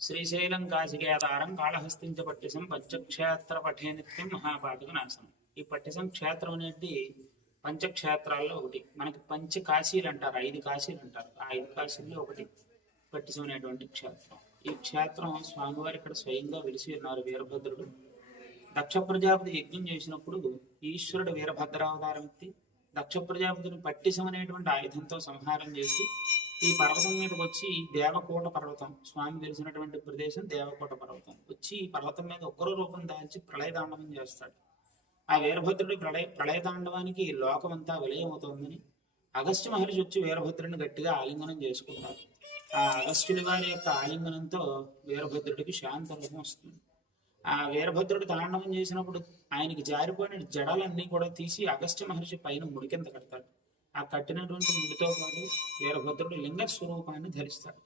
శ్రీశైలం కాశికేదారం కాళహస్తించ పట్టిసం పంచక్షేత్ర పఠే నిత్యం మహాపాతక నాశనం. ఈ పట్టిసం క్షేత్రం అనేది పంచక్షేత్రాల్లో ఒకటి. మనకి పంచ కాశీలు అంటారు, 5 కాశీలు అంటారు. ఆ 5 కాశీల్లో ఒకటి పట్టిసం అనేటువంటి క్షేత్రం. ఈ క్షేత్రం స్వామివారి ఇక్కడ స్వయంగా వెలిసి ఉన్నారు వీరభద్రుడు. దక్ష ప్రజాపతి యజ్ఞం చేసినప్పుడు ఈశ్వరుడు వీరభద్రావతారం ఎత్తి దక్ష ప్రజాపతిని పట్టిసం అనేటువంటి ఆయుధంతో సంహారం చేసి ఈ పర్వతం మీదకి వచ్చి దేవకోట పర్వతం, స్వామి వెలిసినటువంటి ప్రదేశం దేవకోట పర్వతం, వచ్చి ఈ పర్వతం మీద ఉగ్ర రూపం దాల్చి ప్రళయతాండవం చేస్తాడు. ఆ వీరభద్రుడి ప్రళయతాండవానికి లోకమంతా విలయమవుతోందని అగస్త్య మహర్షి వచ్చి వీరభద్రుడిని గట్టిగా ఆలింగనం చేసుకుంటారు. ఆ అగస్త్యుడి వారి యొక్క ఆలింగనంతో వీరభద్రుడికి శాంతరూపం వస్తుంది. ఆ వీరభద్రుడు తాండవం చేసినప్పుడు ఆయనకి జారిపోయిన జడలన్నీ కూడా తీసి అగస్త్య మహర్షి పైన ముడికింత కడతాడు. ఆ కట్టినటువంటి ముడితో పాటు వీరభద్రుడు లింగ స్వరూపాన్ని ధరిస్తాడు.